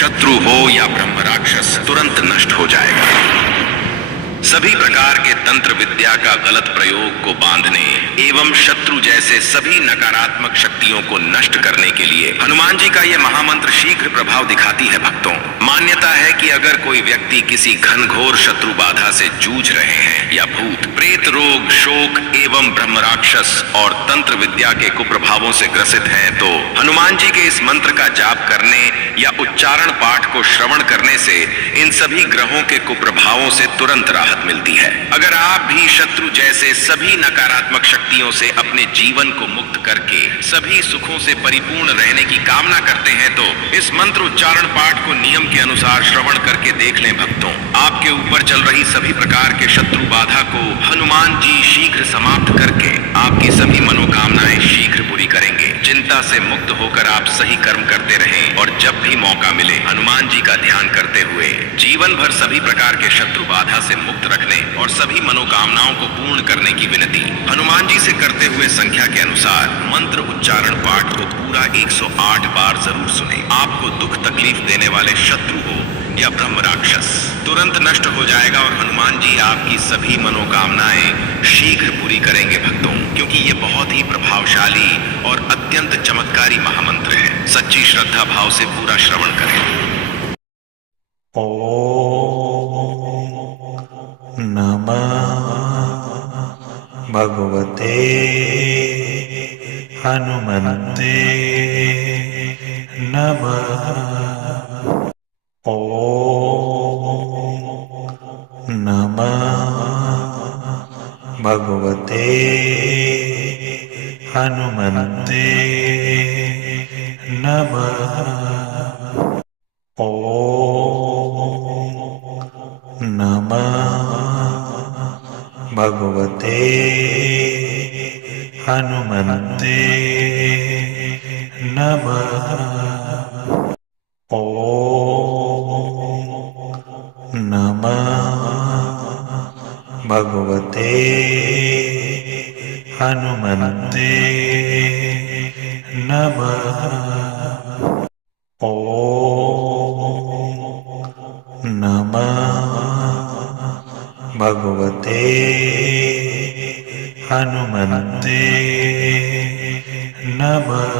शत्रु हो या ब्रह्म राक्षस तुरंत नष्ट हो जाएगा। सभी प्रकार के तंत्र विद्या का गलत प्रयोग को बांधने एवं शत्रु जैसे सभी नकारात्मक शक्तियों को नष्ट करने के लिए हनुमान जी का यह महामंत्र शीघ्र प्रभाव दिखाती है। भक्तों, मान्यता है कि अगर कोई व्यक्ति किसी घनघोर शत्रु बाधा से जूझ रहे हैं या भूत प्रेत रोग शोक एवं ब्रह्म राक्षस और तंत्र विद्या के कुप्रभावों से ग्रसित हैं, तो हनुमान जी के इस मंत्र का जाप करने या उच्चारण पाठ को श्रवण करने से इन सभी ग्रहों के कुप्रभावों से तुरंत राहत मिलती है। अगर आप भी शत्रु जैसे सभी नकारात्मक शक्तियों से अपने जीवन को मुक्त करके सभी सुखों से परिपूर्ण रहने की कामना करते हैं, तो इस मंत्र उच्चारण पाठ को नियम के अनुसार श्रवण करके देख लें। भक्तों, आपके ऊपर चल रही सभी प्रकार के शत्रु बाधा को हनुमान जी शीघ्र समाप्त करके आपकी सभी मनोकामनाएं शीघ्र पूरी करेंगे। चिंता से मुक्त होकर आप सही कर्म करते रहें और जब भी मौका मिले हनुमान जी का ध्यान करते हुए जीवन भर सभी प्रकार के शत्रु बाधा से मुक्त रखने और सभी मनोकामनाओं को पूर्ण करने की विनती हनुमान जी से करते हुए संख्या के अनुसार मंत्र उच्चारण पाठ को पूरा 108 बार जरूर सुने। आपको दुख तकलीफ देने वाले शत्रु हो या ब्रह्म राक्षस तुरंत नष्ट हो जाएगा और हनुमान जी आपकी सभी मनोकामनाएं शीघ्र पूरी करेंगे। भक्तों, क्योंकि ये बहुत ही प्रभावशाली और अत्यंत चमत्कारी महामंत्र है। सच्ची श्रद्धा भाव से पूरा श्रवण करें। नमः भगवते हनुमन्ते नमः। नमः भगवते हनुमन्ते नमः। नमः भगवते हनुमन्ते नमः। नमः भगवते हनुमन्ते नमः।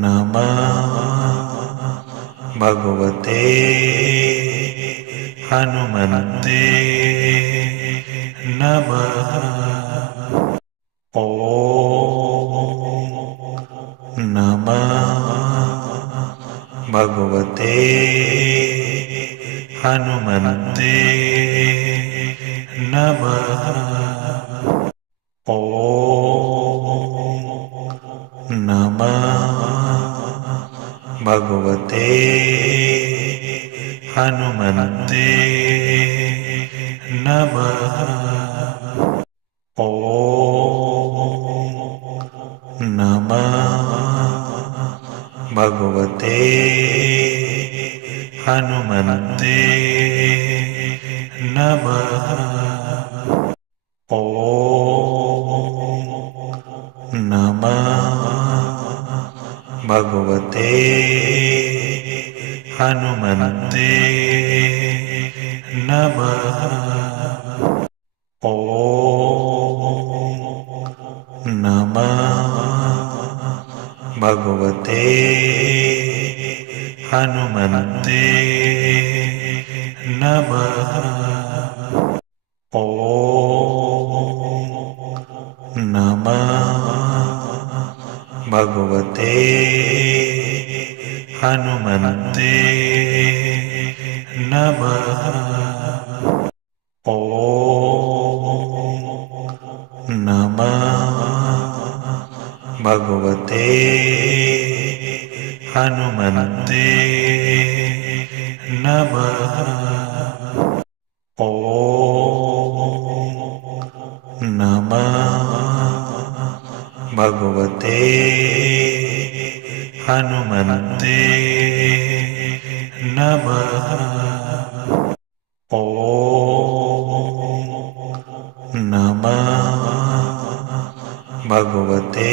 नमः भगवते हनुमन्ते नमः। नमः भगवते हनुमन्ते नमः। नमः भगवते हनुमन्ते नमः। नमः भगवते हनुमन्ते नमः। नमः भगवते हनुमन्ते नमः। नमः भगवते हनुमन्ते नमः। नमः भगवते हनुमन्ते नमः। नमः भगवते हनुमन्ते नमः। नमः भगवते हनुमन्ते नमः। नमः भगवते हनुमन्ते नमः। नमः भगवते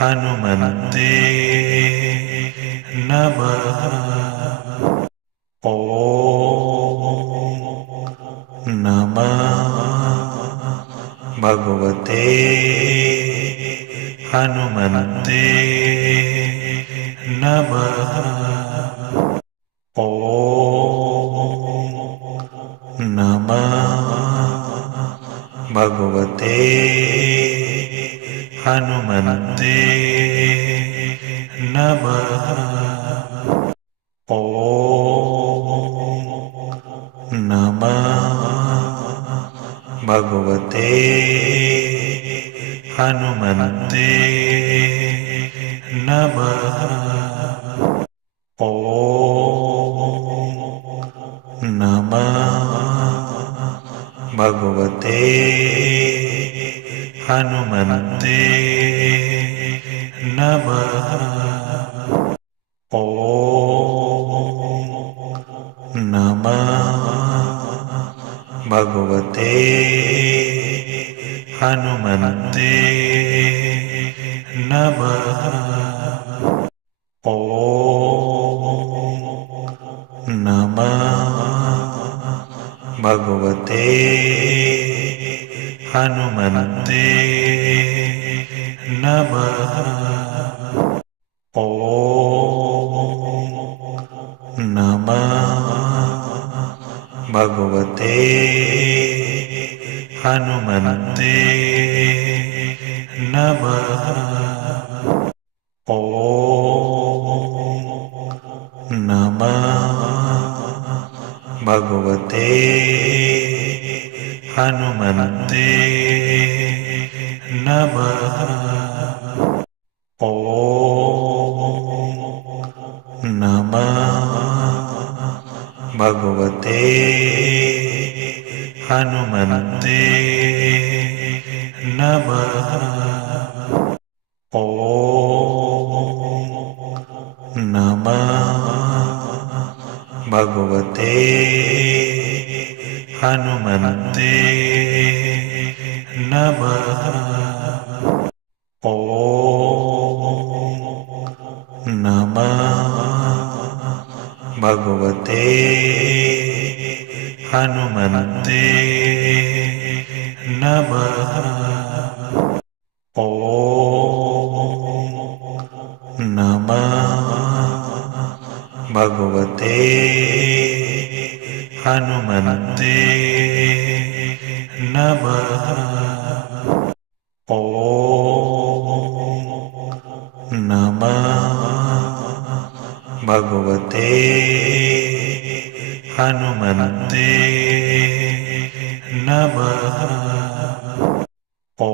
हनुमन्ते नमः। ॐ नमः भगवते हनुमन्ते नमः। ॐ नमः भगवते हनुमन्ते नमः। ॐ नमः भगवते हनुमन्ते नमः। ॐ नमः भगवते हनुमन्ते नमः। ॐ नमः भगवते हनुमन्ते नमः। ॐ नमः भगवते हनुमन्ते नमः। ॐ नमः भगवते हनुमन्ते नमः। ॐ नमः भगवते हनुमन्ते नमः। ॐ नमः भगवते हनुमन्ते नमः। ॐ नमः भगवते हनुमन्ते नमः। ॐ नमः भगवते हनुमन्ते नमः। ॐ नमः भगवते हनुमन्ते नमः। ॐ नमः भगवते हनुमन्ते नमः। ॐ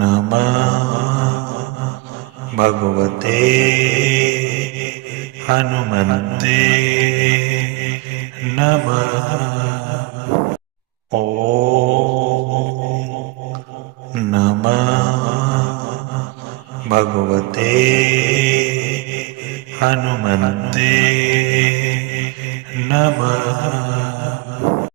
नमः भगवते हनुमन्ते नमः। ॐ नमः भगवते हनुमन्ते नमः।